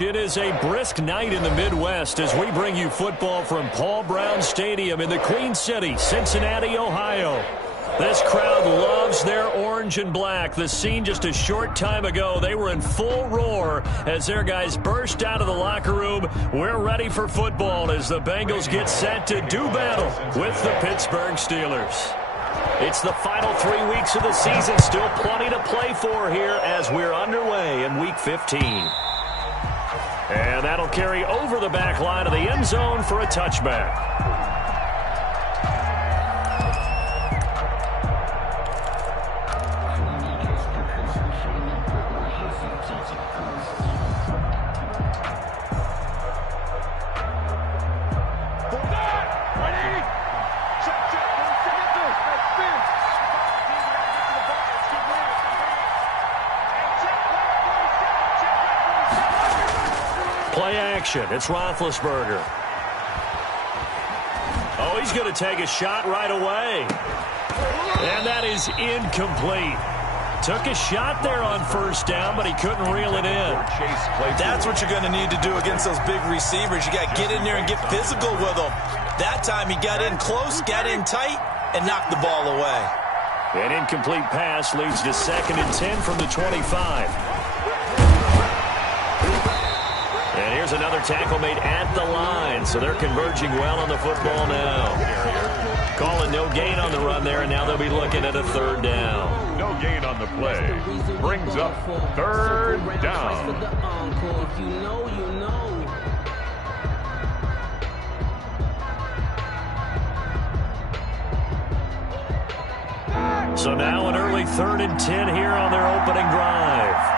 It is a brisk night in the Midwest as we bring you football from Paul Brown Stadium in the Queen City, Cincinnati, Ohio. This crowd loves their orange and black. The scene just a short time ago, they were in full roar as their guys burst out of the locker room. We're ready for football as the Bengals get set to do battle with the Pittsburgh Steelers. It's the final 3 weeks of the season, still plenty to play for here as we're underway in Week 15. And that'll carry over the back line of the end zone for a touchback. Play action. It's Roethlisberger. Oh, he's going to take a shot right away. And that is incomplete. Took a shot there on first down, but he couldn't reel it in. That's what you're going to need to do against those big receivers. You got to get in there and get physical with them. That time he got in close, got in tight, and knocked the ball away. An incomplete pass leads to 2nd and 10 from the 25. And here's another tackle made at the line, so they're converging well on the football now. Calling no gain on the run there, and now they'll be looking at a 3rd down. No gain on the play. Brings up 3rd down. So now an early 3rd and 10 here on their opening drive.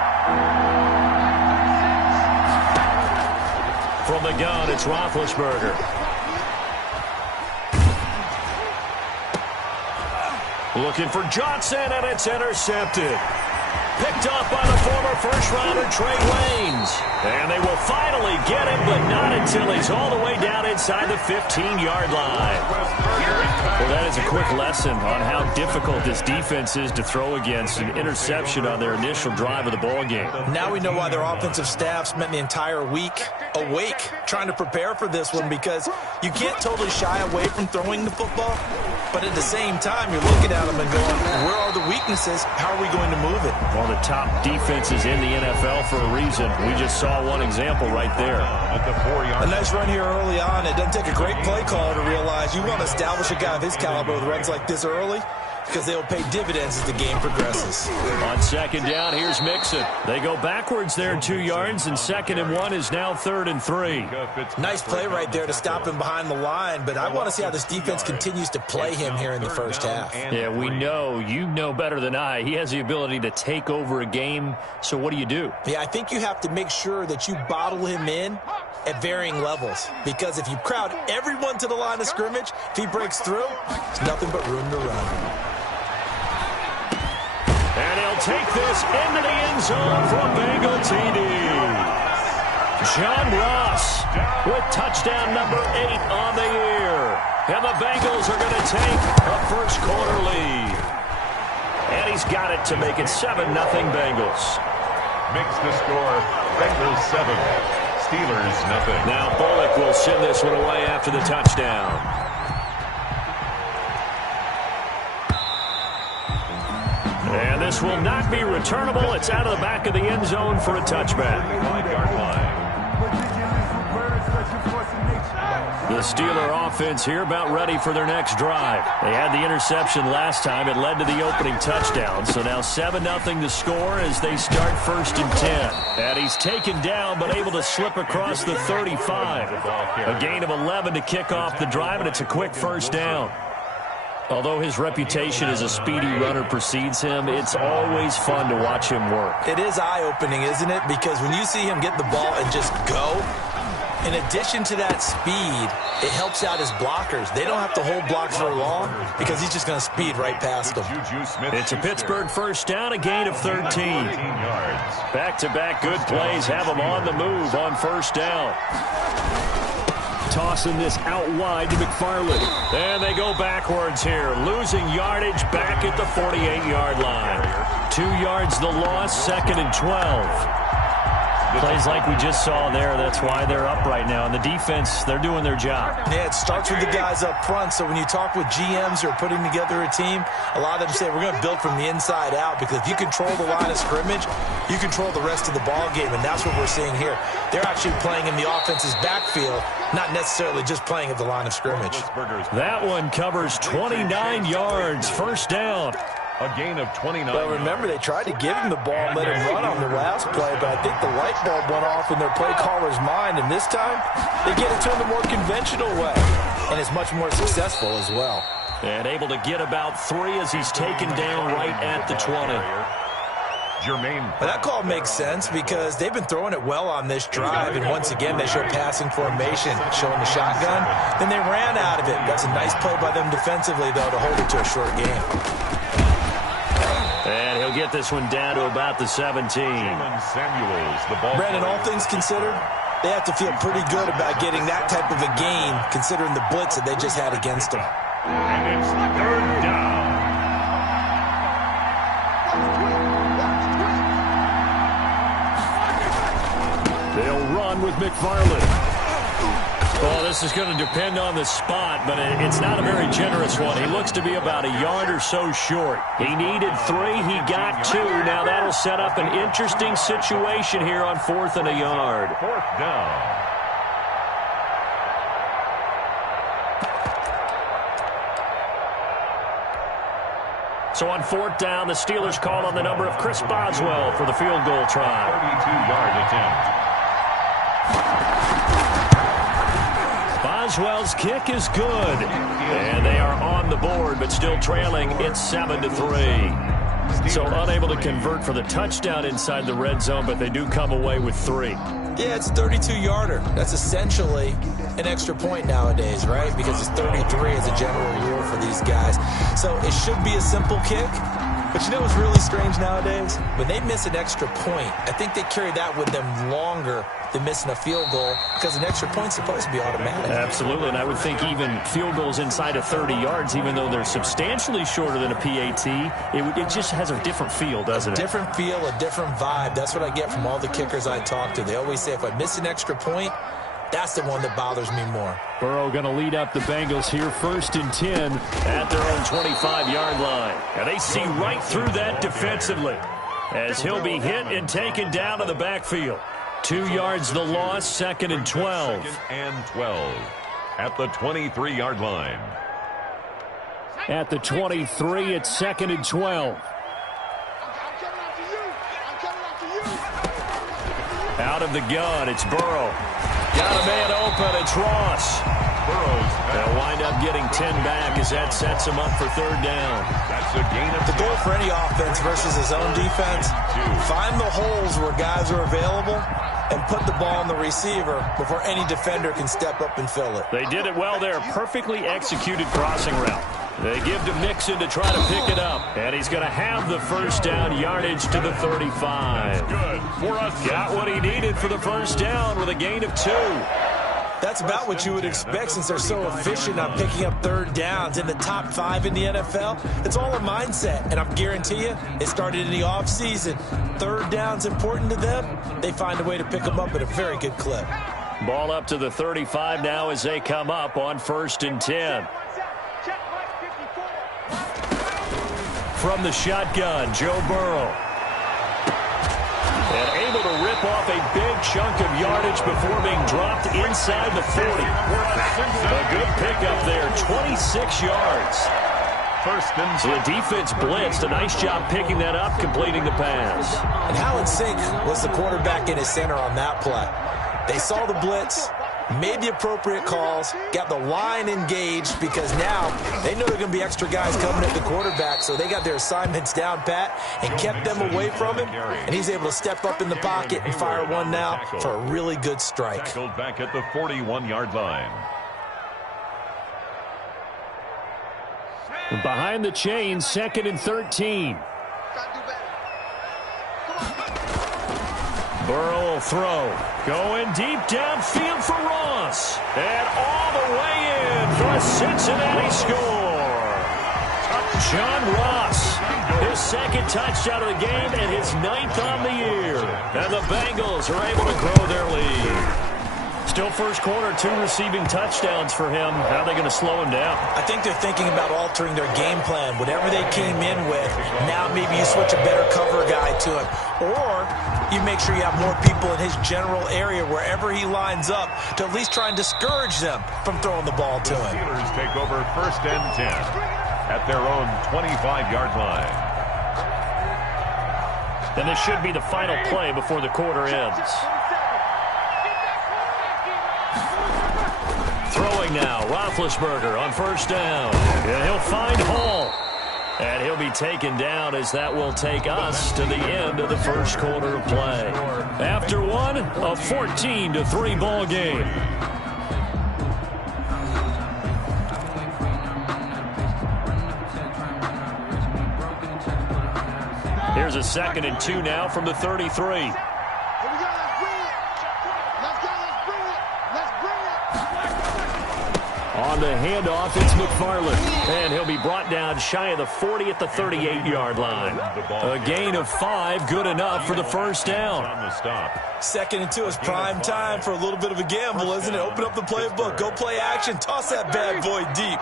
From the gun, it's Roethlisberger. Looking for Johnson, and it's intercepted. Picked up by the former first-rounder Trey Waynes. And they will finally get him, but not until he's all the way down inside the 15-yard line. Well, that is a quick lesson on how difficult this defense is to throw against. An interception on their initial drive of the ballgame. Now we know why their offensive staff spent the entire week awake trying to prepare for this one, because you can't totally shy away from throwing the football, but at the same time you're looking at them and going, where are the weaknesses? How are we going to move it? One of the top defenses in the NFL for a reason. We just saw one example right there. A nice run here early on. It doesn't take a great play caller to realize you want to establish a guy of his caliber with runs like this early, because they will pay dividends as the game progresses. On 2nd down, here's Mixon. They go backwards there 2 yards, and 2nd and 1 is now 3rd and 3. Nice play right there to stop him behind the line, but I want to see how this defense continues to play him here in the first half. Yeah, we know, you know better than I, he has the ability to take over a game, so what do you do? Yeah, I think you have to make sure that you bottle him in at varying levels, because if you crowd everyone to the line of scrimmage, if he breaks through, there's nothing but room to run. And he'll take this into the end zone for a Bengal TD. John Ross with touchdown number 8 on the year. And the Bengals are going to take a first-quarter lead. And he's got it to make it 7-0 Bengals. Makes the score Bengals 7, Steelers nothing. Now Bullock will send this one away after the touchdown. And this will not be returnable. It's out of the back of the end zone for a touchback. 5-yard line. The Steeler offense here about ready for their next drive. They had the interception last time. It led to the opening touchdown. So now 7-0 the score as they start 1st and 10. And he's taken down but able to slip across the 35. A gain of 11 to kick off the drive, and it's a quick first down. Although his reputation as a speedy runner precedes him, it's always fun to watch him work. It is eye-opening, isn't it? Because when you see him get the ball and just go, in addition to that speed, it helps out his blockers. They don't have to hold blocks for long because he's just going to speed right past them. It's a Pittsburgh first down, a gain of 13. Back-to-back good plays have him on the move on first down. Tossing this out wide to McFarland. And they go backwards here, losing yardage back at the 48-yard line. 2 yards the loss, 2nd and 12. Plays like we just saw there, that's why they're up right now. And the defense, they're doing their job. Yeah, it starts with the guys up front. So when you talk with GMs who are putting together a team, a lot of them say we're going to build from the inside out, because if you control the line of scrimmage, you control the rest of the ball game, and that's what we're seeing here. They're actually playing in the offense's backfield, not necessarily just playing at the line of scrimmage. That one covers 29 yards, first down. A gain of 29. Well, remember, they tried to give him the ball and let him run on the last play, but I think the light bulb went off in their play caller's mind, and this time they get it to him the more conventional way, and it's much more successful as well. And able to get about 3 as he's taken down right at the 20. But that call makes sense because they've been throwing it well on this drive, and once again they show passing formation, showing the shotgun. Then they ran out of it. That's a nice play by them defensively, though, to hold it to a short game. And he'll get this one down to about the 17. Brandon, all things considered, they have to feel pretty good about getting that type of a gain, considering the blitz that they just had against them. And it's third down. They'll run with McFarland. Well, this is going to depend on the spot, but it's not a very generous one. He looks to be about a yard or so short. He needed 3. He got 2. Now that'll set up an interesting situation here on 4th and a yard. 4th down. So on 4th down, the Steelers call on the number of Chris Boswell for the field goal try. 32-yard attempt. Boswell's kick is good. And they are on the board, but still trailing. It's 7-3. So unable to convert for the touchdown inside the red zone, but they do come away with 3. Yeah, it's a 32-yarder. That's essentially an extra point nowadays, right? Because it's 33 as a general rule for these guys. So it should be a simple kick. But you know what's really strange nowadays? When they miss an extra point, I think they carry that with them longer than missing a field goal, because an extra point's supposed to be automatic. Absolutely, and I would think even field goals inside of 30 yards, even though they're substantially shorter than a PAT, it just has a different feel, doesn't it? A different feel, a different vibe. That's what I get from all the kickers I talk to. They always say if I miss an extra point, that's the one that bothers me more. Burrow going to lead up the Bengals here, 1st and 10 at their own 25-yard line. And they see right through that defensively as he'll be hit and taken down to the backfield. 2 yards the loss, 2nd and 12. 2nd and 12 at the 23-yard line. At the 23, it's 2nd and 12. Out of the gun, it's Burrow. Got a man open, it's Ross. They'll wind up getting 10 back as that sets him up for 3rd down. That's a gain of the goal for any offense versus his own defense, find the holes where guys are available and put the ball on the receiver before any defender can step up and fill it. They did it well there. Perfectly executed crossing route. They give to Mixon to try to pick it up. And he's going to have the 1st down, yardage to the 35. Good for us. Got what he needed for the 1st down with a gain of 2. That's about what you would expect since they're so efficient on picking up 3rd downs in the top 5 in the NFL. It's all a mindset, and I guarantee you it started in the offseason. 3rd down's important to them. They find a way to pick them up at a very good clip. Ball up to the 35 now as they come up on 1st and 10. From the shotgun, Joe Burrow. And able to rip off a big chunk of yardage before being dropped inside the 40. A good pickup there, 26 yards. So the defense blitzed. A nice job picking that up, completing the pass. And Howard Sink was the quarterback in his center on that play. They saw the blitz, made the appropriate calls, got the line engaged, because now they know there are going to be extra guys coming at the quarterback, so they got their assignments down pat and kept them away from him, and he's able to step up in the pocket and fire one now for a really good strike. Tackled back at the 41-yard line. Behind the chain, 2nd and 13. Burrow will throw. Going deep downfield for Ross. And all the way in for a Cincinnati score. John Ross, his second touchdown of the game and his 9th on the year. And the Bengals are able to grow their lead. Still first quarter, 2 receiving touchdowns for him. How are they going to slow him down? I think they're thinking about altering their game plan. Whatever they came in with, now maybe you switch a better cover guy to him. Or you make sure you have more people in his general area wherever he lines up to at least try and discourage them from throwing the ball to him. The Steelers take over 1st and 10 at their own 25-yard line. And this should be the final play before the quarter ends. Throwing now, Roethlisberger on 1st down. And he'll find Hall. And he'll be taken down as that will take us to the end of the first quarter of play. After one, a 14-3 ball game. Here's a 2nd and 2 now from the 33. On the handoff, it's McFarland. And he'll be brought down shy of the 40 at the 38-yard line. A gain of 5, good enough for the 1st down. 2nd and 2 is prime time for a little bit of a gamble, isn't it? Open up the playbook, go play action, toss that bad boy deep.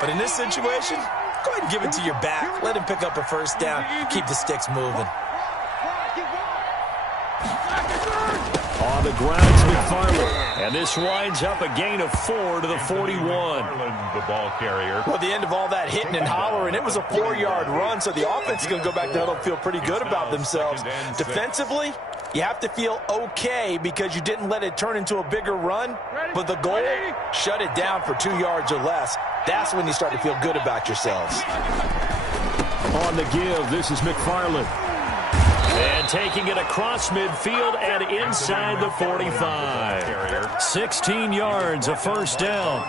But in this situation, go ahead and give it to your back. Let him pick up a 1st down. Keep the sticks moving. On the ground, it's McFarland. And this winds up a gain of 4 to the 41. The ball carrier. Well, the end of all that hitting and hollering, it was a 4-yard run, so the offense is going to go back to huddle and feel pretty good about themselves. Defensively, you have to feel okay because you didn't let it turn into a bigger run, but the goal, shut it down for 2 yards or less. That's when you start to feel good about yourselves. On the give, this is McFarland. And taking it across midfield and inside the 45. 16 yards, a 1st down.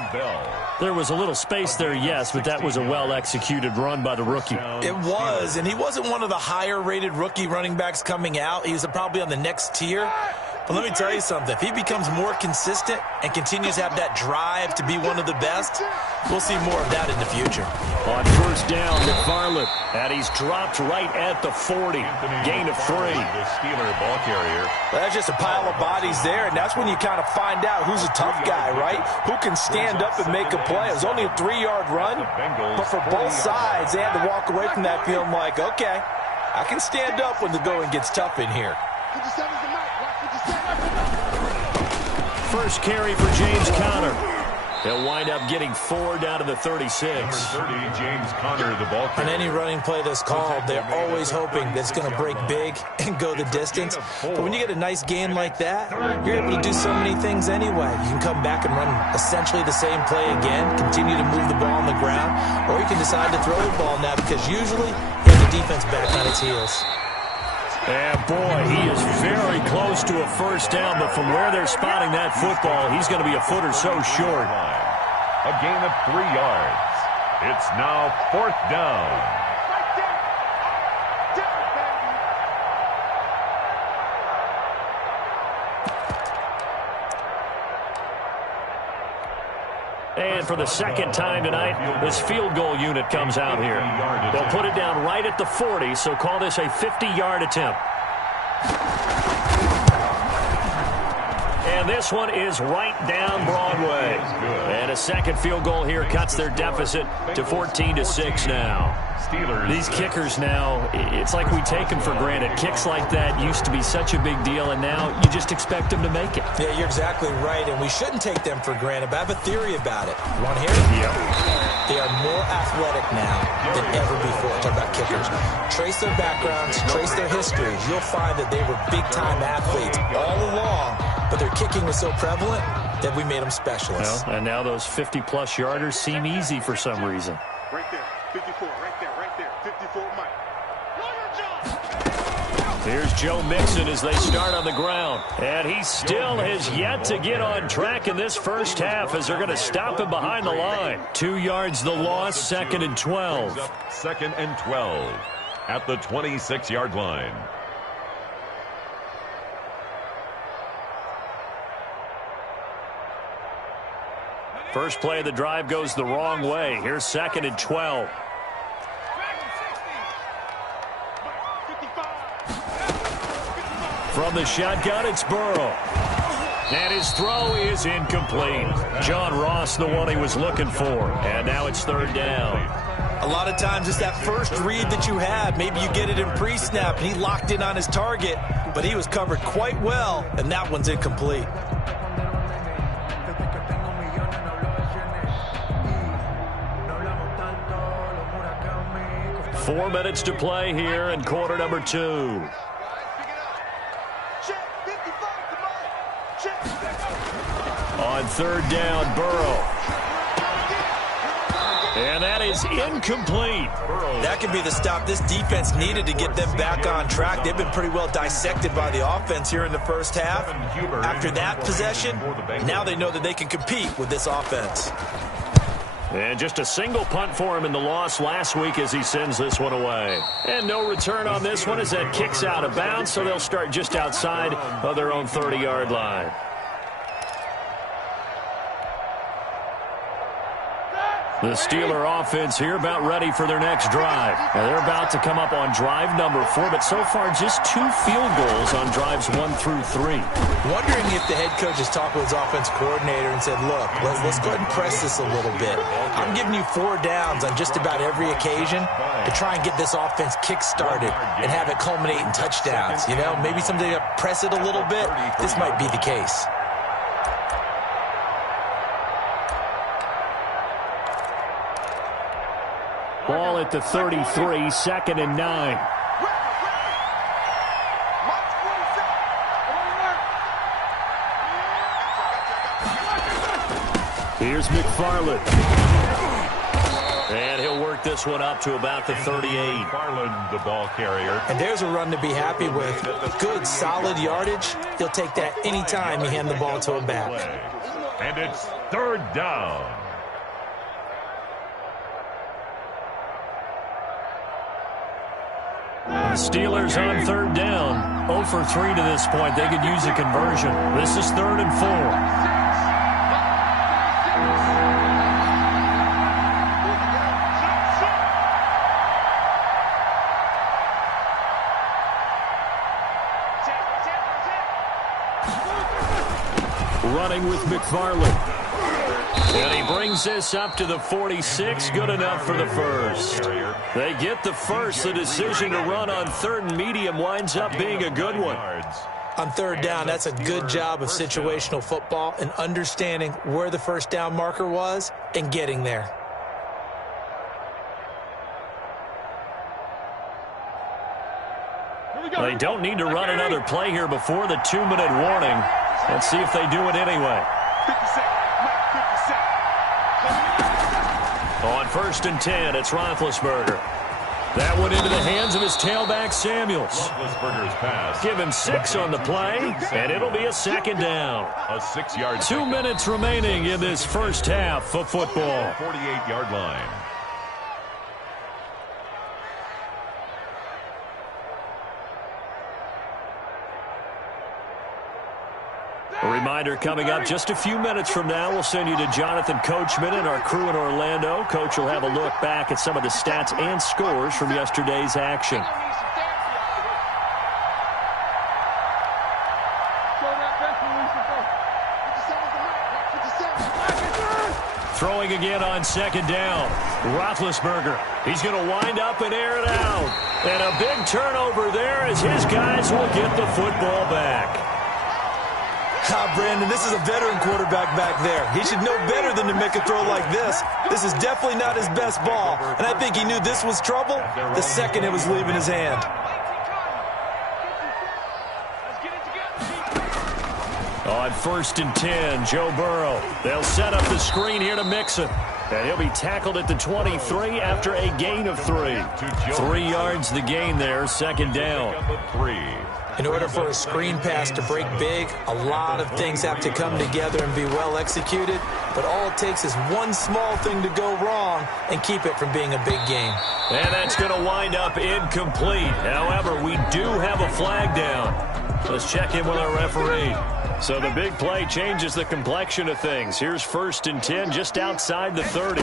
There was a little space there, yes, but that was a well-executed run by the rookie. It was, and he wasn't one of the higher-rated rookie running backs coming out. He's probably on the next tier. But let me tell you something. If he becomes more consistent and continues to have that drive to be one of the best, we'll see more of that in the future. On 1st down, McFarland. And he's dropped right at the 40. Gain of 3. The Steeler ball carrier. Well, that's just a pile of bodies there, and that's when you kind of find out who's a tough guy, right? Who can stand up and make a play. It was only a 3-yard run, but for both sides, they had to walk away from that feeling like, okay, I can stand up when the going gets tough in here. First carry for James Conner. He'll wind up getting 4 down to the 36. Number 30, James Conner, the ball carrier. On any running play that's called, they're always hoping that it's going to break big and go the distance. But when you get a nice gain like that, you're able to do so many things anyway. You can come back and run essentially the same play again, continue to move the ball on the ground, or you can decide to throw the ball now because usually you have the defense back on its heels. And boy, he is very close to a 1st down, but from where they're spotting that football, he's going to be a foot or so short. A gain of 3 yards. It's now 4th down. And for the 2nd time tonight, this field goal unit comes out here. They'll put it down right at the 40, so call this a 50-yard attempt. And this one is right down Broadway. And a 2nd field goal here cuts their deficit to 14-6 now. These kickers now, it's like we take them for granted. Kicks like that used to be such a big deal, and now you just expect them to make it. Yeah, you're exactly right, and we shouldn't take them for granted, but I have a theory about it. You want to hear it? Yeah. They are more athletic now than ever before. Talk about kickers. Trace their backgrounds, trace their histories. You'll find that they were big-time athletes all along, but their kicking was so prevalent that we made them specialists. Well, and now those 50-plus yarders seem easy for some reason. Right there, 54, right there, 54, Mike. Here's Joe Mixon as they start on the ground. And he still has yet to get on track in this first half as they're going to stop him behind the line. 2 yards the loss, 2nd and 12. 2nd and 12 at the 26-yard line. First play of the drive goes the wrong way. Here's 2nd and 12. From the shotgun, it's Burrow. And his throw is incomplete. John Ross, the one he was looking for. And now it's third down. A lot of times it's that first read that you have. Maybe you get it in pre-snap, and he locked in on his target, but he was covered quite well, and that one's incomplete. Four minutes to play here in quarter number 2. On third down, Burrow. And that is incomplete. That could be the stop this defense needed to get them back on track. They've been pretty well dissected by the offense here in the first half. After that possession, now they know that they can compete with this offense. And just a single punt for him in the loss last week as he sends this one away. And no return on this one as that kicks out of bounds, so they'll start just outside of their own 30-yard line. The Steeler offense here about ready for their next drive. Now they're about to come up on drive number 4, but so far just 2 field goals on drives 1 through 3. Wondering if the head coach has talked with his offense coordinator and said, look, let's go ahead and press this a little bit. I'm giving you 4 downs on just about every occasion to try and get this offense kick-started and have it culminate in touchdowns. You know, maybe somebody to press it a little bit. This might be the case. Ball at the 33, 2nd and 9. Here's McFarland. And he'll work this one up to about the 38. McFarland, the ball carrier. And there's a run to be happy with. Good, solid yardage. He'll take that anytime you hand the ball to him back. And it's third down. Steelers on third down. 0 for 3 to this point. They could use a conversion. This is 3rd and 4. Running with McFarland. And he brings this up to the 46. Good enough for the first. They get the first. The decision to run on 3rd and medium winds up being a good one. On 3rd down, that's a good job of situational football and understanding where the first down marker was and getting there. They don't need to run another play here before the 2-minute warning. Let's see if they do it anyway. On 1st and 10, it's Roethlisberger. That one into the hands of his tailback, Samuels. Roethlisberger's pass. Give him 6 on the play, and it'll be a 2nd down. A 6-yard. 2 minutes remaining in this first half of football. 48-yard line. A reminder coming up just a few minutes from now, we'll send you to Jonathan Coachman and our crew in Orlando. Coach will have a look back at some of the stats and scores from yesterday's action. Throwing again on 2nd down. Roethlisberger. He's going to wind up and air it out. And a big turnover there as his guys will get the football back. Brandon, this is a veteran quarterback back there. He should know better than to make a throw like this. This is definitely not his best ball, and I think he knew this was trouble the second it was leaving his hand. On 1st and 10, Joe Burrow. They'll set up the screen here to Mixon. And he'll be tackled at the 23 after a gain of 3. 3 yards the gain there, 2nd down. In order for a screen pass to break big, a lot of things have to come together and be well executed. But all it takes is one small thing to go wrong and keep it from being a big game. And that's going to wind up incomplete. However, we do have a flag down. Let's check in with our referee. So the big play changes the complexion of things. Here's 1st and 10 just outside the 30.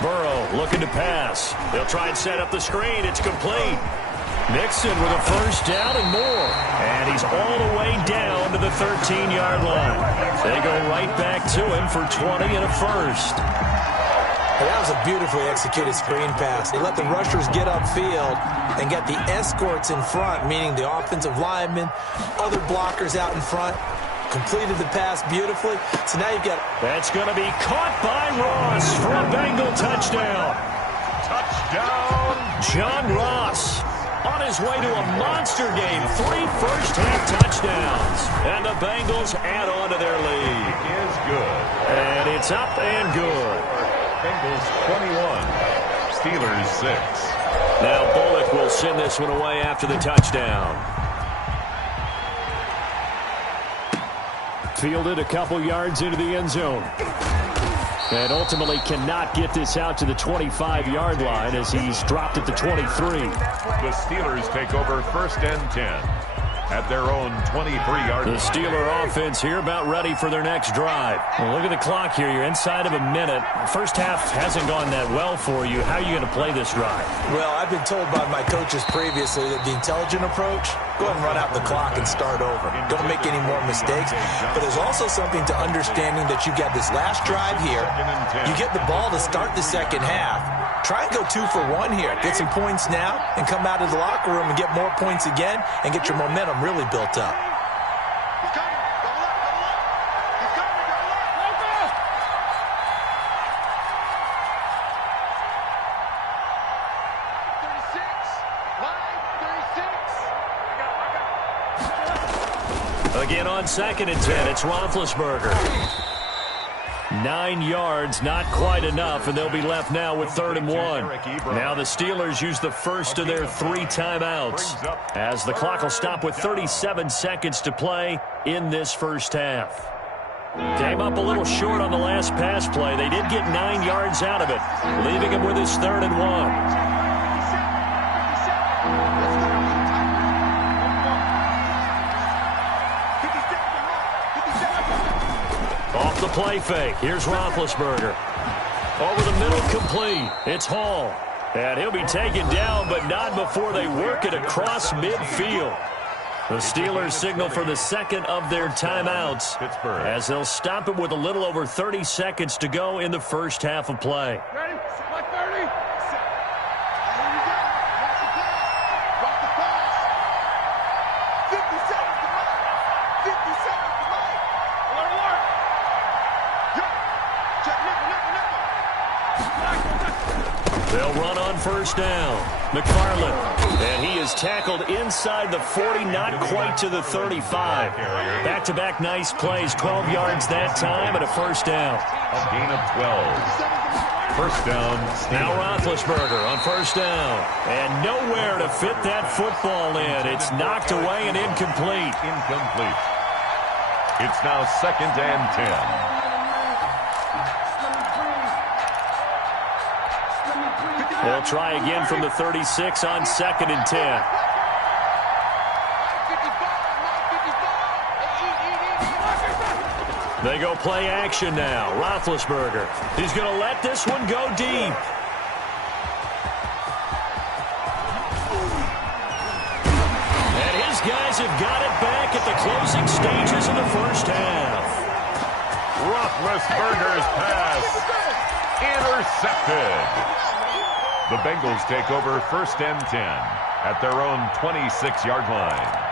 Burrow looking to pass. They'll try and set up the screen. It's complete. Mixon with a first down and more. And he's all the way down to the 13-yard line. They go right back to him for 20 and a first. Hey, that was a beautifully executed screen pass. They let the rushers get upfield and get the escorts in front, meaning the offensive linemen, other blockers out in front. Completed the pass beautifully. So now you've got... That's going to be caught by Ross for a Bengal touchdown. Touchdown! John Ross on his way to a monster game. 3 first-half touchdowns. And the Bengals add on to their lead. Is good. And it's up and good. Bengals 21, Steelers 6. Now Bullock will send this one away after the touchdown. Fielded a couple yards into the end zone. And ultimately cannot get this out to the 25-yard line as he's dropped at the 23. The Steelers take over first and 10 at their own 23-yard line. The Steeler offense here about ready for their next drive. Well, look at the clock here. You're inside of a minute. First half hasn't gone that well for you. How are you going to play this drive? Well, I've been told by my coaches previously that the intelligent approach, go ahead and run out the clock and start over. Don't make any more mistakes. But there's also something to understanding that you get this last drive here. You get the ball to start the second half. Try and go 2 for 1 here. Get some points now and come out of the locker room and get more points again and get your momentum really built up. Again on 2nd and 10, it's Roethlisberger. 9 yards, not quite enough, and they'll be left now with 3rd and 1. Now the Steelers use the first of their 3 timeouts as the clock will stop with 37 seconds to play in this first half. Came up a little short on the last pass play. They did get 9 yards out of it, leaving him with his 3rd and 1. Off the play fake. Here's Roethlisberger. Over the middle, complete. It's Hall. And he'll be taken down, but not before they work it across midfield. The Steelers signal for the second of their timeouts as they'll stop it with a little over 30 seconds to go in the first half of play. Ready? 30. They'll run on first down. McFarland. And he is tackled inside the 40, not quite to the 35. Back-to-back nice plays. 12 yards that time and a first down. A gain of 12. First down. Now Roethlisberger on first down. And nowhere to fit that football in. It's knocked away and incomplete. Incomplete. It's now 2nd and 10. They'll try again from the 36 on 2nd and 10. They go play action now. Roethlisberger. He's going to let this one go deep. And his guys have got it back at the closing stages of the first half. Roethlisberger's pass intercepted. The Bengals take over first and 10 at their own 26-yard line.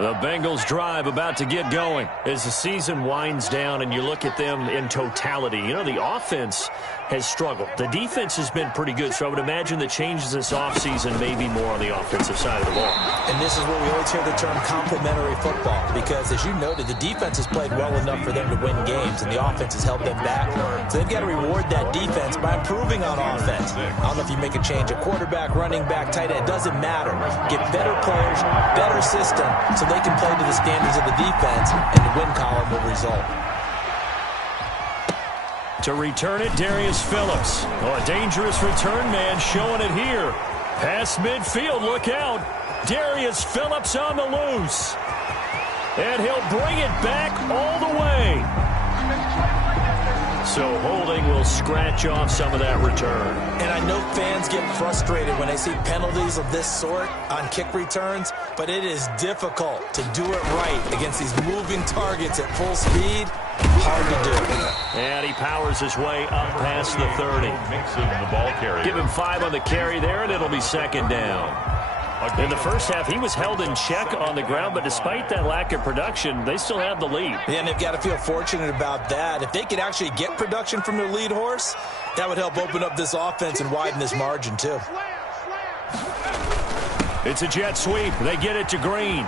The Bengals drive about to get going as the season winds down and you look at them in totality. You know, the offense has struggled. The defense has been pretty good, so I would imagine the changes this offseason may be more on the offensive side of the ball. And this is where we always hear the term complementary football because, as you noted, the defense has played well enough for them to win games, and the offense has held them back. So they've got to reward that defense by improving on offense. I don't know if you make a change at quarterback, running back, tight end. It doesn't matter. Get better players, better system, so they can play to the standards of the defense, and the win column will result. To return it, Darius Phillips. Oh, a dangerous return man showing it here. Past midfield, look out. Darius Phillips on the loose. And he'll bring it back all the way. So holding will scratch off some of that return. And I know fans get frustrated when they see penalties of this sort on kick returns, but it is difficult to do it right against these moving targets at full speed. Hard to do. And he powers his way up past the 30. Mixing the ball carrier. Give him 5 on the carry there, and it'll be second down. In the first half, he was held in check on the ground, but despite that lack of production, they still have the lead. Yeah, and they've got to feel fortunate about that. If they could actually get production from their lead horse, that would help open up this offense and widen this margin, too. It's a jet sweep. They get it to Green.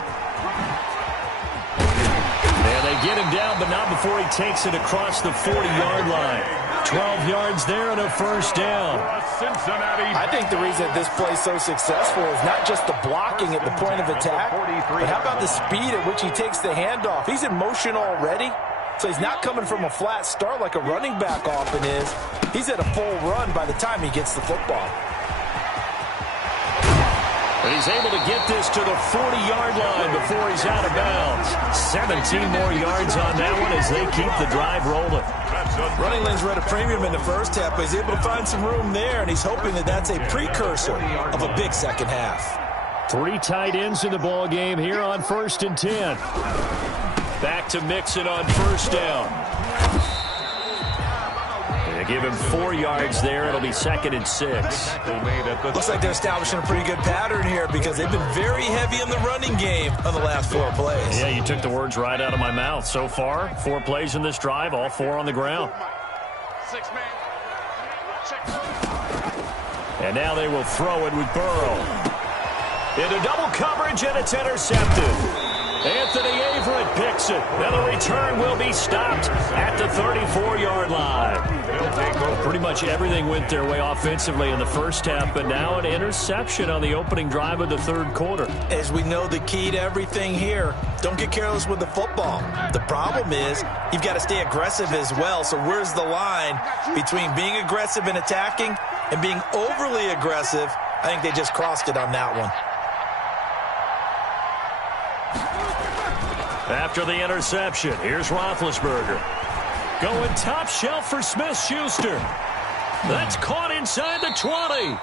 And they get him down, but not before he takes it across the 40-yard line. 12 yards there and a first down. Cincinnati. I think the reason this play is so successful is not just the blocking at the point of attack, but how about the speed at which he takes the handoff? He's in motion already, so he's not coming from a flat start like a running back often is. He's at a full run by the time he gets the football. And he's able to get this to the 40-yard line before he's out of bounds. 17 more yards on that one as they keep the drive rolling. Running lanes were at a premium in the first half, but he's able to find some room there, and he's hoping that that's a precursor of a big second half. 3 tight ends in the ball game here on 1st and 10. Back to Mixon on first down. They give him 4 yards there. It'll be 2nd and 6. Looks like they're establishing a pretty good pattern here because they've been very heavy in the running game on the last 4 plays. Yeah, you took the words right out of my mouth. So far, 4 plays in this drive, all 4 on the ground. And now they will throw it with Burrow. Into double coverage, and it's intercepted. Anthony Averett picks it, and the return will be stopped at the 34-yard line. Pretty much everything went their way offensively in the first half, but now an interception on the opening drive of the 3rd quarter. As we know, the key to everything here, don't get careless with the football. The problem is you've got to stay aggressive as well, so where's the line between being aggressive and attacking and being overly aggressive? I think they just crossed it on that one. After the interception, here's Roethlisberger. Going top shelf for Smith-Schuster. That's caught inside the 20.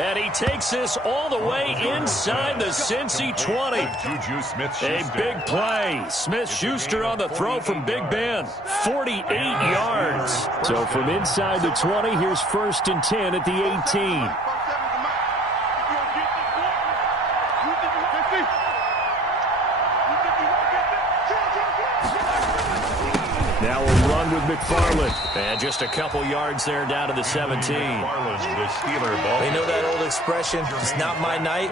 And he takes this all the way inside the Cincy 20. Juju Smith-Schuster. A big play. Smith-Schuster on the throw from Big Ben. 48 yards. So from inside the 20, here's 1st and 10 at the 18. Now we'll run with McFarland. And just a couple yards there down to the 17. They know that old expression, it's not my night.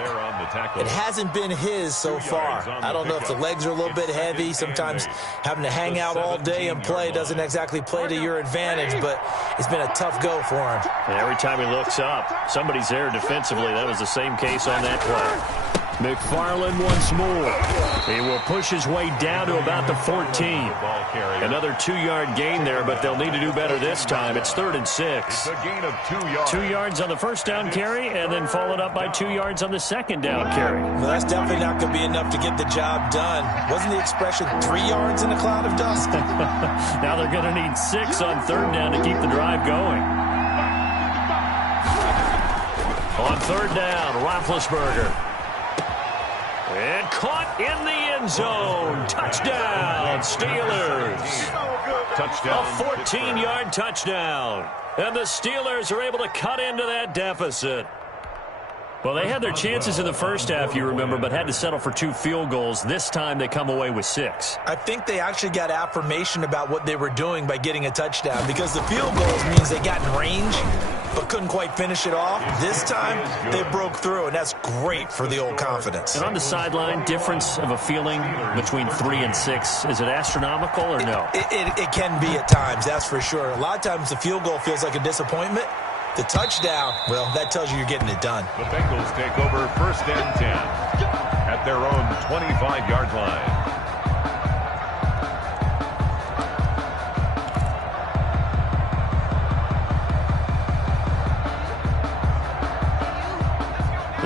It hasn't been his so far. I don't know if the legs are a little bit heavy. Sometimes having to hang out all day and play doesn't exactly play to your advantage, but it's been a tough go for him. And every time he looks up, somebody's there defensively. That was the same case on that play. McFarland once more. He will push his way down to about the 14. Another 2-yard gain there, but they'll need to do better this time. It's 3rd and 6. A gain of 2 yards. 2 yards on the first down carry, and then followed up by 2 yards on the second down carry. Well, that's definitely not going to be enough to get the job done. Wasn't the expression 3 yards in a cloud of dust? Now they're going to need 6 on 3rd down to keep the drive going. On 3rd down, Roethlisberger. And caught in the end zone. Touchdown, Steelers. Touchdown. A 14-yard touchdown. And the Steelers are able to cut into that deficit. Well, they had their chances in the first half, you remember, but had to settle for 2 field goals. This time they come away with 6. I think they actually got affirmation about what they were doing by getting a touchdown, because the field goals means they got in range but couldn't quite finish it off. This time they broke through, and that's great for the old confidence. And on the sideline, difference of a feeling between 3 and 6, is it astronomical or no? It can be at times, that's for sure. A lot of times the field goal feels like a disappointment. The touchdown, well, that tells you you're getting it done. The Bengals take over 1st and 10 at their own 25-yard line.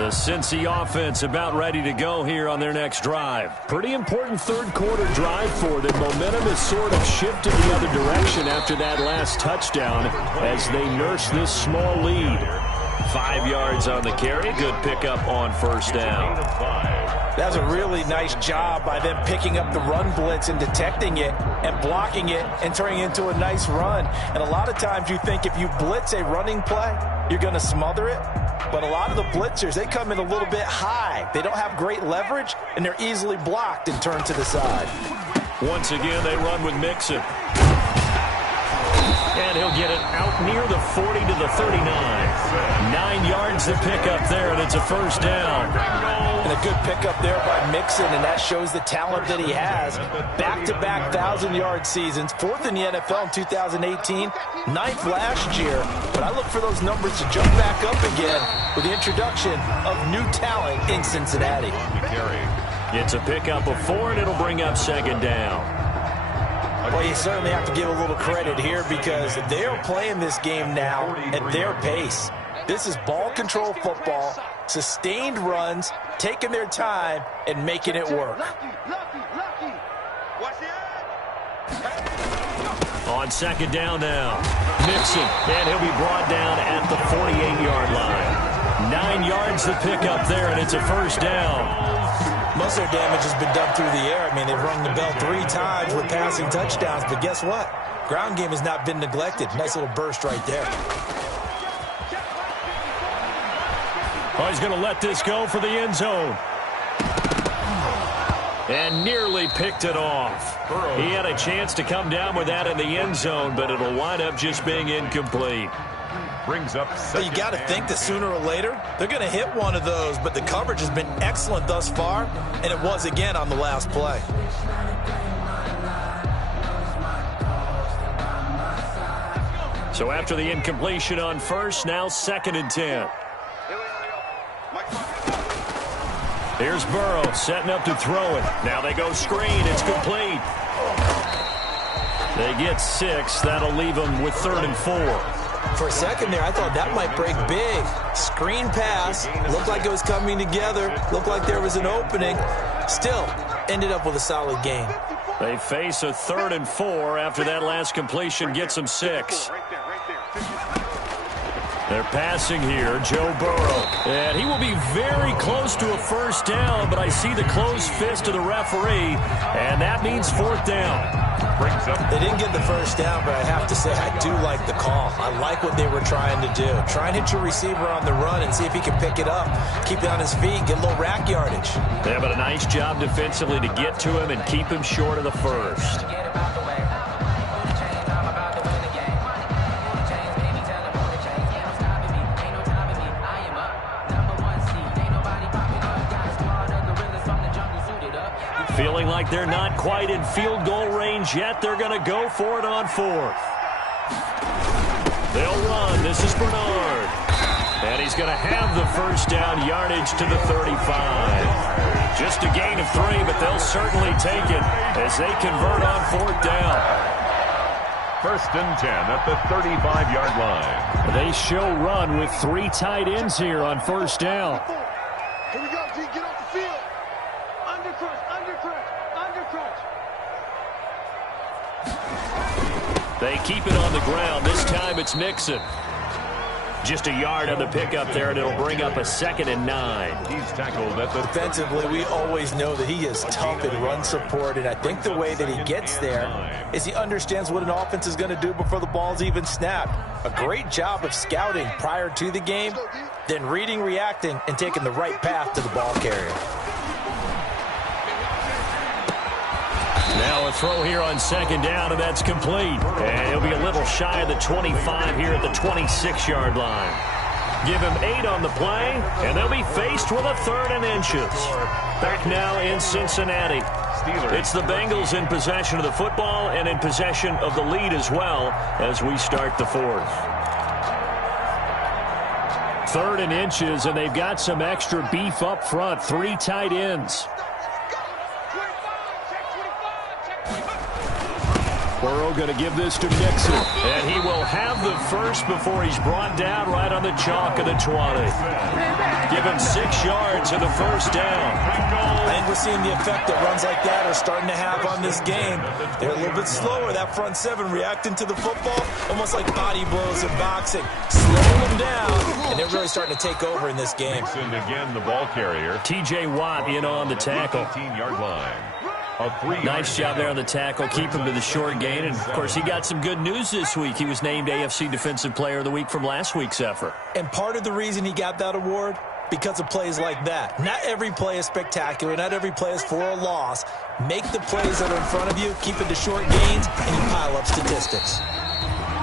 The Cincy offense about ready to go here on their next drive. Pretty important third-quarter drive for them. Momentum has sort of shifted the other direction after that last touchdown as they nurse this small lead. 5 yards on the carry. Good pickup on first down. That's a really nice job by them picking up the run blitz and detecting it and blocking it and turning it into a nice run. And a lot of times you think if you blitz a running play, you're going to smother it. But a lot of the blitzers, they come in a little bit high. They don't have great leverage, and they're easily blocked and turned to the side. Once again, they run with Mixon. And he'll get it out near the 40 to the 39. 9 yards to pick up there, and it's a first down. And a good pickup there by Mixon, and that shows the talent that he has. Back-to-back 1,000-yard seasons, 4th in the NFL in 2018, 9th last year. But I look for those numbers to jump back up again with the introduction of new talent in Cincinnati. It's a pickup of 4, and it'll bring up second down. Well, you certainly have to give a little credit here because they are playing this game now at their pace. This is ball control football, sustained runs, taking their time, and making it work. On second down now, Mixon, and he'll be brought down at the 48-yard line. 9 yards to pick up there, and it's a first down. Most of their damage has been done through the air. I mean, they've rung the bell 3 times with passing touchdowns, but guess what? Ground game has not been neglected. Nice little burst right there. Oh, he's going to let this go for the end zone. And nearly picked it off. He had a chance to come down with that in the end zone, but it'll wind up just being incomplete. Brings up well, you got to think that sooner or later they're going to hit one of those, but the coverage has been excellent thus far, and it was again on the last play. So after the incompletion on first, now 2nd and 10. Here's Burrow setting up to throw it. Now they go screen. It's complete. They get 6. That'll leave them with 3rd and 4. For a second there, I thought that might break big. Screen pass. Looked like it was coming together. Looked like there was an opening. Still, ended up with a solid gain. They face a 3rd and 4 after that last completion gets them 6. They're passing here, Joe Burrow. And he will be very close to a first down, but I see the closed fist of the referee, and that means 4th down. They didn't get the first down, but I have to say I do like the call. I like what they were trying to do. Try and hit your receiver on the run and see if he can pick it up. Keep it on his feet, get a little rack yardage. Yeah, but a nice job defensively to get to him and keep him short of the first. Feeling like they're not quite in field goal range yet. They're going to go for it on 4th. They'll run. This is Bernard. And he's going to have the first down, yardage to the 35. Just a gain of 3, but they'll certainly take it as they convert on 4th down. 1st and 10 at the 35-yard line. They show run with 3 tight ends here on first down. Here we go, D. Get off the field. Undercrunch, undercrunch, undercrunch. They keep it on the ground. This time it's Mixon. Just a yard on the pickup there, and it'll bring up a 2nd and 9. He's tackled at the defensively. We always know that he is tough in run support, and I think the way that he gets there is he understands what an offense is going to do before the ball's even snapped. A great job of scouting prior to the game, then reading, reacting, and taking the right path to the ball carrier. Now a throw here on 2nd down, and that's complete. And he'll be a little shy of the 25 here at the 26-yard line. Give him 8 on the play, and they'll be faced with a 3rd and inches. Back now in Cincinnati. It's the Bengals in possession of the football and in possession of the lead as well as we start the 4th. 3rd and inches, and they've got some extra beef up front. 3 tight ends. Burrow going to give this to Mixon. And he will have the first before he's brought down right on the chalk of the 20. Give him 6 yards and the first down. I think we're seeing the effect that runs like that are starting to have on this game. They're a little bit slower, that front seven, reacting to the football, almost like body blows in boxing. Slow them down, and they're really starting to take over in this game. And again, the ball carrier. T.J. Watt in on the tackle. 18-yard line. Nice job there on the tackle, keep him to the short gain. And, of course, he got some good news this week. He was named AFC Defensive Player of the Week from last week's effort. And part of the reason he got that award, because of plays like that. Not every play is spectacular. Not every play is for a loss. Make the plays that are in front of you, keep it to short gains, and you pile up statistics.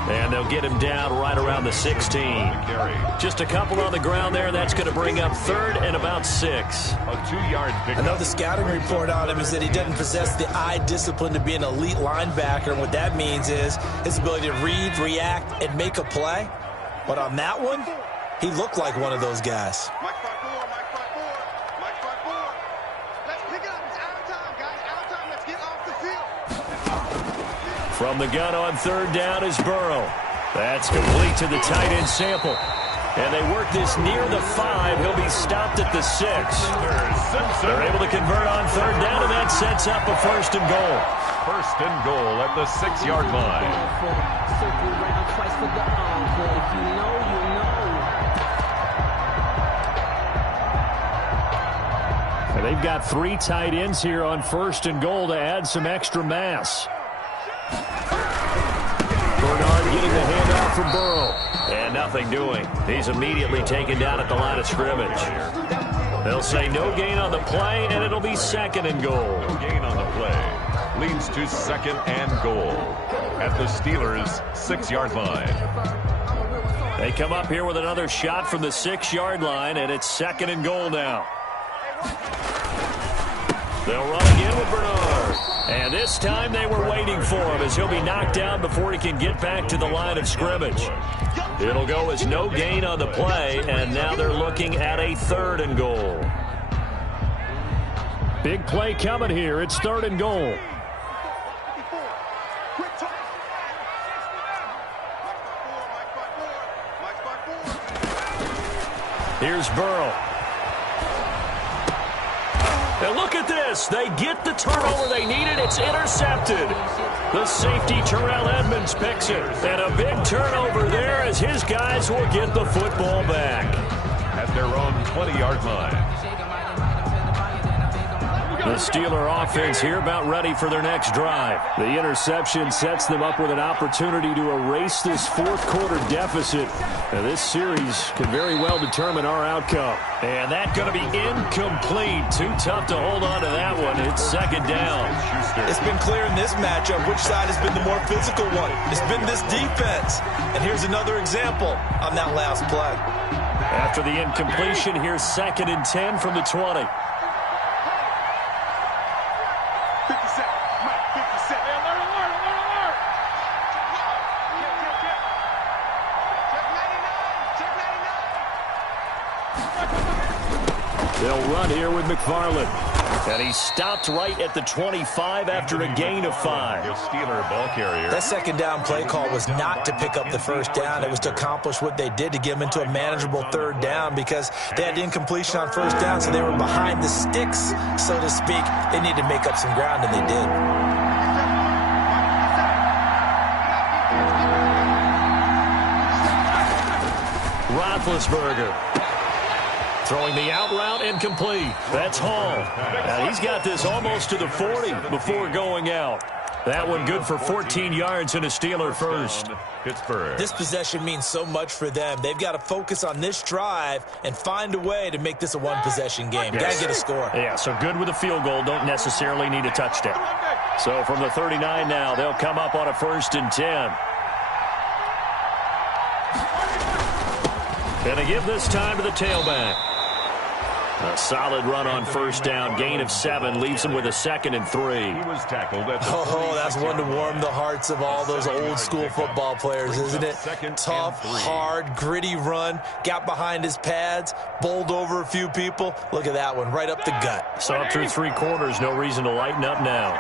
And they'll get him down right around the 16. Just a couple on the ground there. That's going to bring up 3rd and about 6. A 2-yard pickup. Another scouting report on him is that he doesn't possess the eye discipline to be an elite linebacker. And what that means is his ability to read, react, and make a play. But on that one, he looked like one of those guys. Mike 5-4, Mike 5-4, Mike 5-4. Let's pick it up. It's out of time, guys. Out of time. Let's get off the field. From the gun on 3rd down is Burrow. That's complete to the tight end Sample. And they work this near the 5. He'll be stopped at the 6. They're able to convert on 3rd down, and that sets up a 1st and goal. 1st and goal at the 6-yard line. Circle around twice for the encore. If you know, you know. And they've got 3 tight ends here on 1st and goal to add some extra mass. Bernard getting the handoff from Burrow. And nothing doing. He's immediately taken down at the line of scrimmage. They'll say no gain on the play, and it'll be 2nd and goal. No gain on the play. Leads to 2nd and goal at the Steelers' 6-yard line. They come up here with another shot from the 6-yard line, and it's 2nd and goal now. They'll run again with Bernard. And this time they were waiting for him as he'll be knocked down before he can get back to the line of scrimmage. It'll go as no gain on the play, and now they're looking at a 3rd and goal. Big play coming here. It's 3rd and goal. Here's Burrow. And look at this. They get the turnover they needed. It's intercepted. The safety, Terrell Edmonds, picks it. And a big turnover there as his guys will get the football back. At their own 20-yard line. The Steeler offense here about ready for their next drive. The interception sets them up with an opportunity to erase this 4th quarter deficit. Now, this series can very well determine our outcome. And that's going to be incomplete. Too tough to hold on to that one. It's 2nd down. It's been clear in this matchup which side has been the more physical one. It's been this defense. And here's another example on that last play. After the incompletion, here's 2nd and 10 from the 20. They'll run here with McFarland. And he stopped right at the 25 after a gain of 5. Steeler ball carrier. That 2nd down play call was not to pick up the 1st down. It was to accomplish what they did to get them into a manageable 3rd down because they had incompletion on 1st down, so they were behind the sticks, so to speak. They needed to make up some ground, and they did. Roethlisberger. Throwing the out route incomplete. That's Hall. And he's got this almost to the 40 before going out. That one good for 14 yards and a Steeler first. Pittsburgh. This possession means so much for them. They've got to focus on this drive and find a way to make this a 1-possession game. Got to get a score. Yeah, so good with a field goal. Don't necessarily need a touchdown. So from the 39 now, they'll come up on a 1st and 10. And they give this time to the tailback. A solid run on 1st down. Gain of 7 leaves them with a 2nd and 3. He was tackled at the that's one to warm the hearts of all those old school football players, isn't it? Tough, hard, gritty run. Got behind his pads, bowled over a few people. Look at that one, right up the gut. So up through 3 quarters, no reason to lighten up now.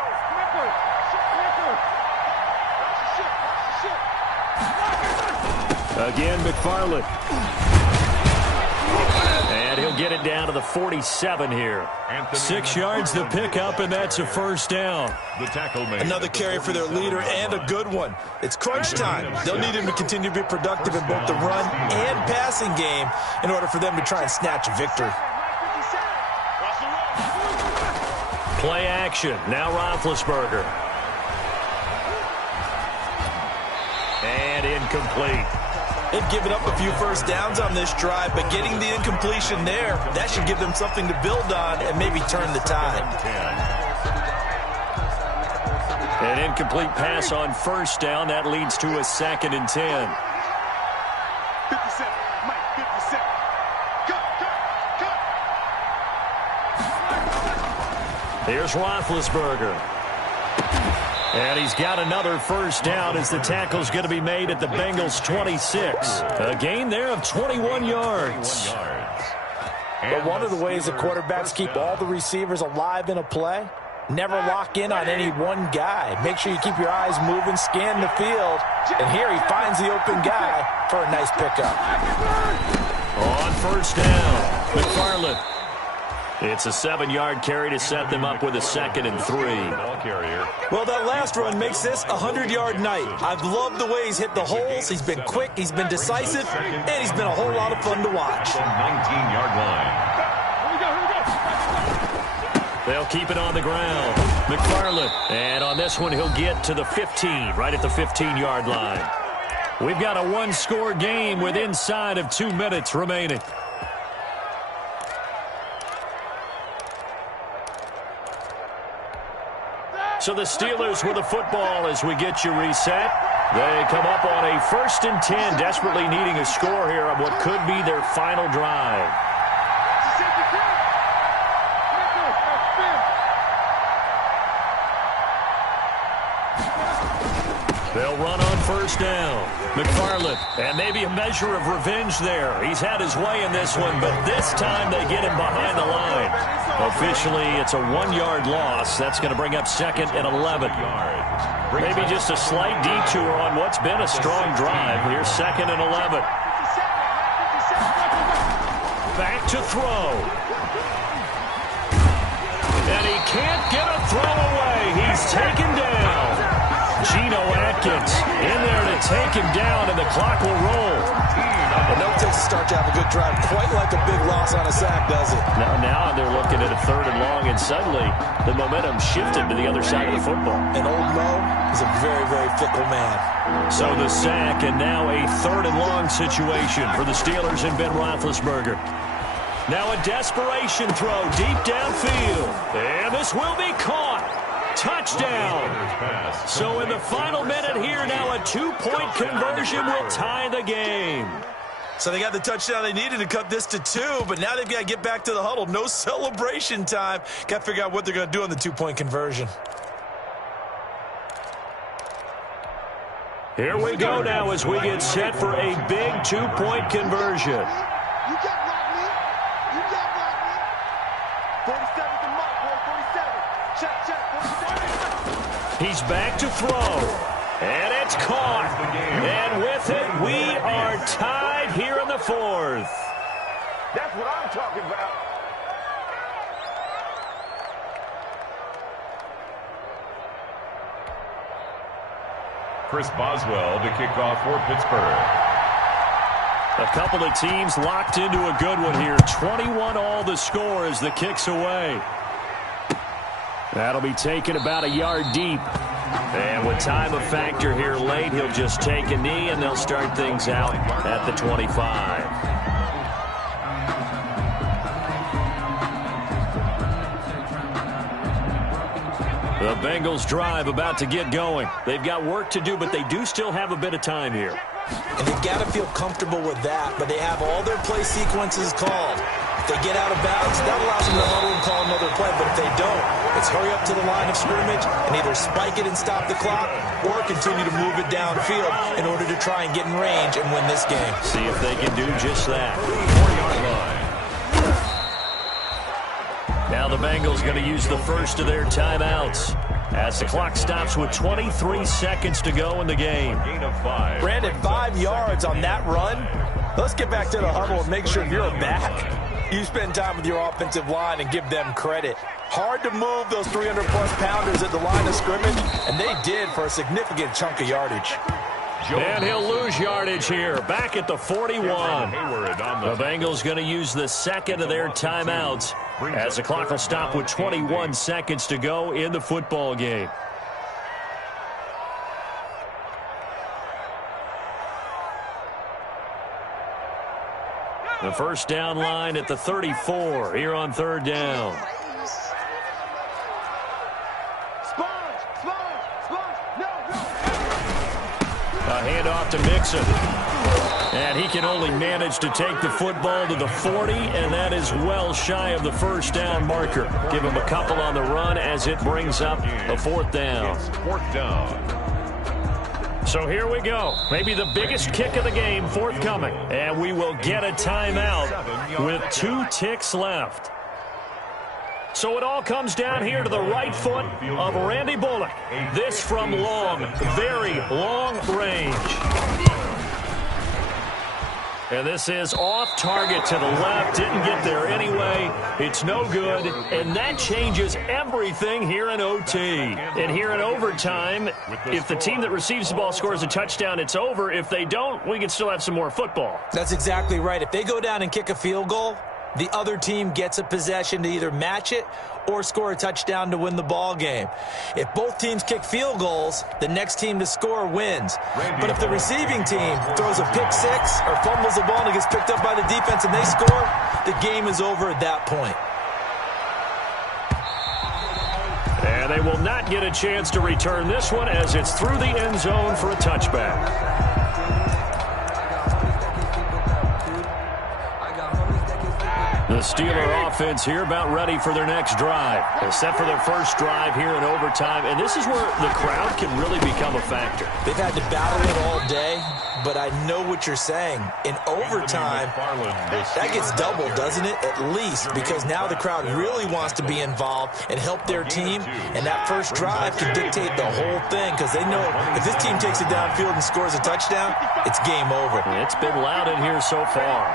Again, McFarland. And he'll get it down to the 47 here. 6 yards the pickup, and that's a first down. Another carry for their leader, and a good one. It's crunch time. They'll need him to continue to be productive in both the run and passing game in order for them to try and snatch a victory. Play action. Now Roethlisberger. And incomplete. They've given up a few first downs on this drive, but getting the incompletion there, that should give them something to build on and maybe turn the tide. An incomplete pass on first down. That leads to a 2nd and 10. 57, Mike, 57. Cut. Here's Roethlisberger. And he's got another first down as the tackle's going to be made at the Bengals' 26. A gain there of 21 yards. But one of the ways that quarterbacks keep all the receivers alive in a play, never lock in on any one guy. Make sure you keep your eyes moving, scan the field. And here he finds the open guy for a nice pickup. On first down, McFarland. It's a 7-yard carry to set them up with a 2nd and 3. Well, that last run makes this a 100-yard night. I've loved the way he's hit the holes. He's been quick, he's been decisive, and he's been a whole lot of fun to watch. 19-yard line. They'll keep it on the ground. McFarland. And on this one, he'll get to the 15, right at the 15-yard line. We've got a 1-score game with inside of 2 minutes remaining. So the Steelers with the football as we get you reset. They come up on a 1st and 10, desperately needing a score here on what could be their final drive. They'll run on first down. McFarland, and maybe a measure of revenge there. He's had his way in this one, but this time they get him behind the line. Officially, it's a 1-yard loss. That's going to bring up 2nd and 11. Maybe just a slight detour on what's been a strong drive. Here's 2nd and 11. Back to throw. And he can't get a throw away. He's taken down. Geno Atkins in there to take him down, and the clock will roll. It never takes a start to have a good drive, quite like a big loss on a sack, does it? Now they're looking at a 3rd and long, and suddenly the momentum shifted to the other side of the football. And old Mo is a very, very fickle man. So the sack, and now a 3rd and long situation for the Steelers and Ben Roethlisberger. Now a desperation throw deep downfield, and this will be caught. Touchdown. So in the final minute here, now a 2-point conversion will tie the game. So they got the touchdown they needed to cut this to 2, but now they've got to get back to the huddle. No celebration time. Got to figure out what they're going to do on the 2-point conversion. Here we go now as we get set for a big 2-point conversion. You got block me. You got block me. 47 to Mike, boy. 47. Check, 47. He's back to throw. And it's caught. And with it, we are tied here in the 4th. That's what I'm talking about. Chris Boswell to kick off for Pittsburgh. A couple of teams locked into a good one here. 21 all the score as the kick's away. That'll be taken about a yard deep. And with time a factor here late, he'll just take a knee, and they'll start things out at the 25. The Bengals drive about to get going. They've got work to do, but they do still have a bit of time here. And they've got to feel comfortable with that, but they have all their play sequences called. If they get out of bounds, that allows them to huddle and call another play, but if they don't, it's hurry up to the line of scrimmage and either spike it and stop the clock or continue to move it downfield in order to try and get in range and win this game. See if they can do just that. 4-yard line. Now the Bengals going to use the first of their timeouts. as the clock stops with 23 seconds to go in the game. Gain of 5. Brandon, 5 yards on that run. Let's get back to the huddle and make sure if you're a back, you spend time with your offensive line and give them credit. Hard to move those 300-plus pounders at the line of scrimmage, and they did for a significant chunk of yardage. And he'll lose yardage here, back at the 41. The Bengals going to use the second of their timeouts as the clock will stop with 21 seconds to go in the football game. The first down line at the 34 here on third down. A handoff to Mixon. And he can only manage to take the football to the 40, and that is well shy of the first down marker. Give him a couple on the run as it brings up a fourth down. Fourth down. So here we go. Maybe the biggest kick of the game forthcoming. And we will get a timeout with 2 ticks left. So it all comes down here to the right foot of Randy Bullock. This from long, very long range. And this is off target to the left. Didn't get there anyway. It's no good. And that changes everything here in OT. And here in overtime, if the team that receives the ball scores a touchdown, it's over. If they don't, we can still have some more football. That's exactly right. If they go down and kick a field goal, the other team gets a possession to either match it or score a touchdown to win the ball game. If both teams kick field goals, the next team to score wins. But if the receiving team throws a pick six or fumbles the ball and it gets picked up by the defense and they score, the game is over at that point. And they will not get a chance to return this one as it's through the end zone for a touchback. The Steeler offense here about ready for their next drive. They're set for their first drive here in overtime, and this is where the crowd can really become a factor. They've had to battle it all day, but I know what you're saying. In overtime, that gets doubled, doesn't it? At least, because now the crowd really wants to be involved and help their team, and that first drive can dictate the whole thing because they know if this team takes it downfield and scores a touchdown, it's game over. It's been loud in here so far.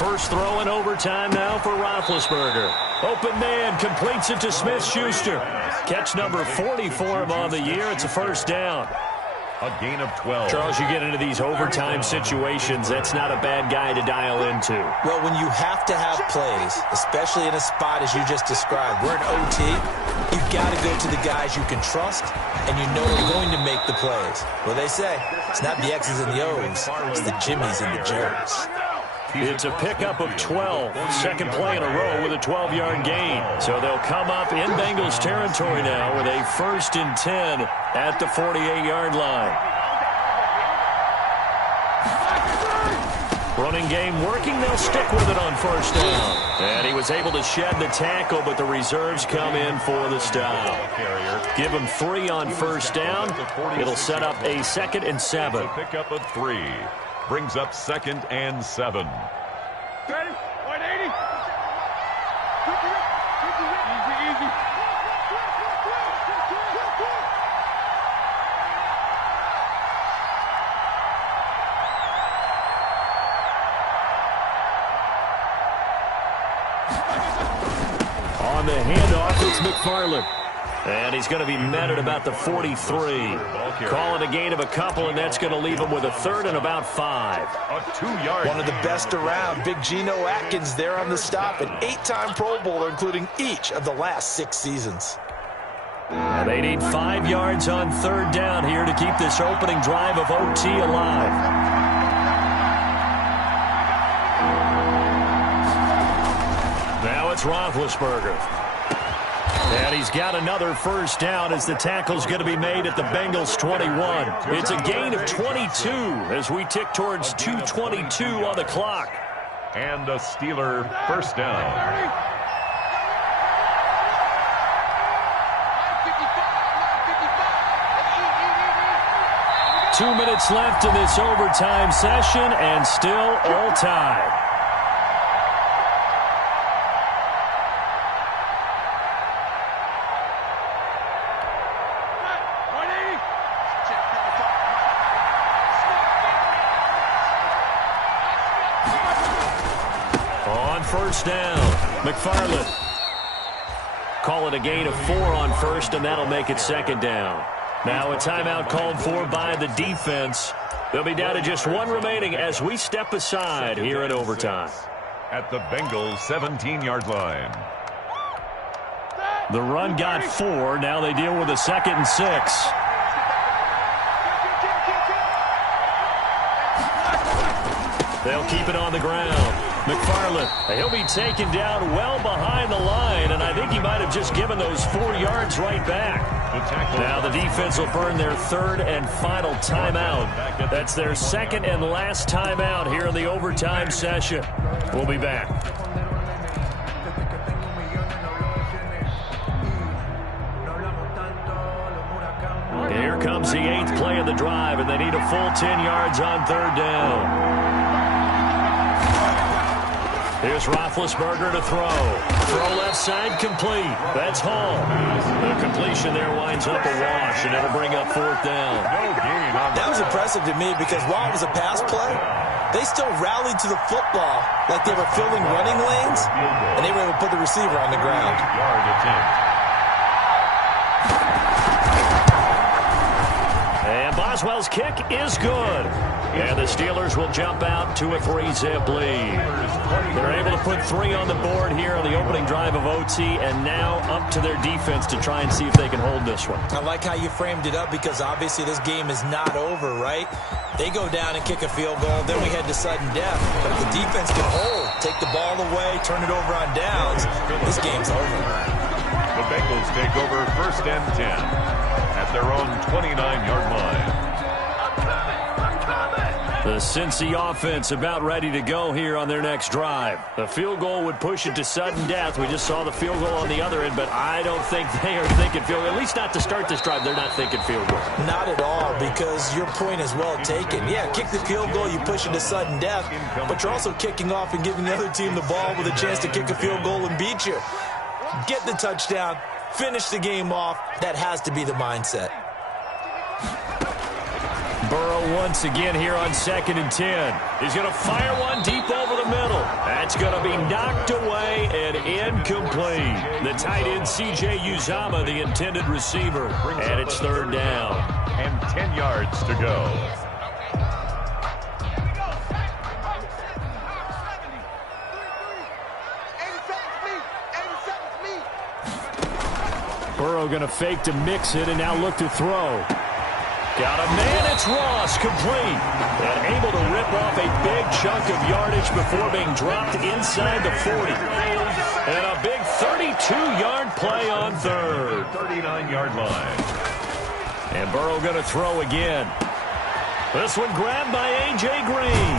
First throw in overtime now for Roethlisberger. Open man, completes it to Smith-Schuster. Catch number 40 for him on the year. It's a first down. A gain of 12. Charles, you get into these overtime situations, that's not a bad guy to dial into. Well, when you have to have plays, especially in a spot as you just described, we're in OT, you've got to go to the guys you can trust and you know are going to make the plays. Well, they say, it's not the X's and the O's, it's the Jimmies and the Joes. It's a pickup of 12. Second play in a row with a 12-yard gain. So they'll come up in Bengals territory now with a 1st and 10 at the 48-yard line. Running game working. They'll stick with it on first down. And he was able to shed the tackle, but the reserves come in for the stop. Give him 3 on first down. It'll set up a 2nd and 7. Pickup of 3. Brings up 2nd and 7. Ready? 180. Easy. On the handoff, it's McFarland. And he's going to be met at about the 43. Call it a gain of a couple, and that's going to leave him with a 3rd and about 5. A 2-yard. One of the best around. Big Geno Atkins there on the stop. An 8-time Pro Bowler, including each of the last 6 seasons. And they need 5 yards on third down here to keep this opening drive of OT alive. Now it's Roethlisberger. And he's got another first down as the tackle's going to be made at the Bengals 21. It's a gain of 22 as we tick towards 2:22 on the clock. And a Steeler first down. 2 minutes left in this overtime session and still all tied. On first down, McFarland. Call it a gain of 4 on first, and that'll make it second down. Now a timeout called for by the defense. They'll be down to just 1 remaining as we step aside here in overtime. At the Bengals 17-yard line. The run got 4. Now they deal with a 2nd and 6. They'll keep it on the ground. McFarland, he'll be taken down well behind the line, and I think he might have just given those 4 yards right back. Now the defense will burn their 3rd and final timeout. That's their 2nd and last timeout here in the overtime session. We'll be back. Here comes the 8th play of the drive, and they need a full 10 yards on 3rd down. Here's Roethlisberger to throw. Throw left side complete. That's Hall. The completion there winds up a wash, and it'll bring up 4th down. That was impressive to me because while it was a pass play, they still rallied to the football like they were filling running lanes, and they were able to put the receiver on the ground. And Boswell's kick is good. And the Steelers will jump out to a 3-zip lead. They're able to put 3 on the board here on the opening drive of OT, and now up to their defense to try and see if they can hold this one. I like how you framed it up because obviously this game is not over, right? They go down and kick a field goal, then we head to sudden death. But if the defense can hold, take the ball away, turn it over on downs, this game's over. The Bengals take over 1st and 10 at their own 29-yard line. The Cincy offense about ready to go here on their next drive. The field goal would push it to sudden death. We just saw the field goal on the other end, but I don't think they are thinking field goal. At least not to start this drive. They're not thinking field goal. Not at all, because your point is well taken. Yeah, kick the field goal, you push it to sudden death, but you're also kicking off and giving the other team the ball with a chance to kick a field goal and beat you. Get the touchdown, finish the game off. That has to be the mindset. Burrow once again here on 2nd and 10. He's going to fire one deep over the middle. That's going to be knocked away and incomplete. The tight end C.J. Uzomah, the intended receiver, and it's 3rd down. And 10 yards to go. Burrow going to fake to mix it and now look to throw. Got a man, it's Ross, complete. And able to rip off a big chunk of yardage before being dropped inside the 40. And a big 32-yard play on 3rd. 39-yard line. And Burrow going to throw again. This one grabbed by A.J. Green.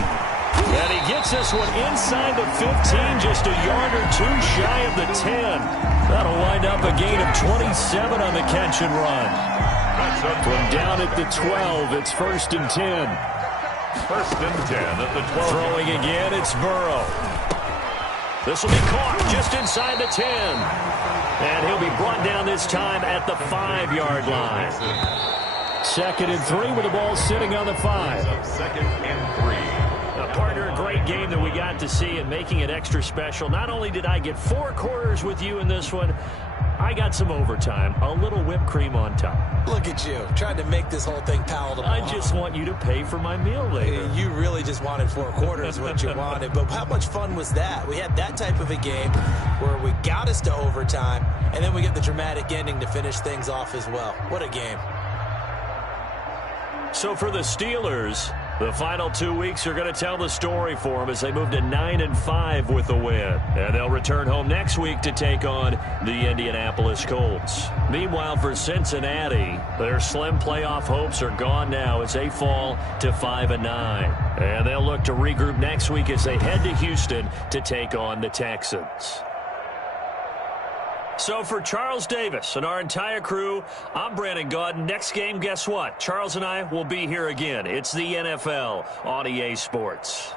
And he gets this one inside the 15, just a yard or 2 shy of the 10. That'll wind up a gain of 27 on the catch and run. From down at the 12, it's 1st and 10. 1st and 10 at the 12. Throwing again, it's Burrow. This will be caught just inside the 10. And he'll be brought down this time at the 5-yard line. 2nd and 3 with the ball sitting on the 5. 2nd and 3. Partner, a great game that we got to see and making it extra special. Not only did I get 4 quarters with you in this one, I got some overtime, a little whipped cream on top. Look at you, trying to make this whole thing palatable. I just want you to pay for my meal later. You really just wanted 4 quarters, what you wanted. But how much fun was that? We had that type of a game where we got us to overtime, and then we get the dramatic ending to finish things off as well. What a game. So for the Steelers, the final 2 weeks are going to tell the story for them as they move to 9-5 with a win. And they'll return home next week to take on the Indianapolis Colts. Meanwhile, for Cincinnati, their slim playoff hopes are gone now as they fall to 5-9. And they'll look to regroup next week as they head to Houston to take on the Texans. So for Charles Davis and our entire crew, I'm Brandon Gaudin. Next game, guess what? Charles and I will be here again. It's the NFL on EA Sports.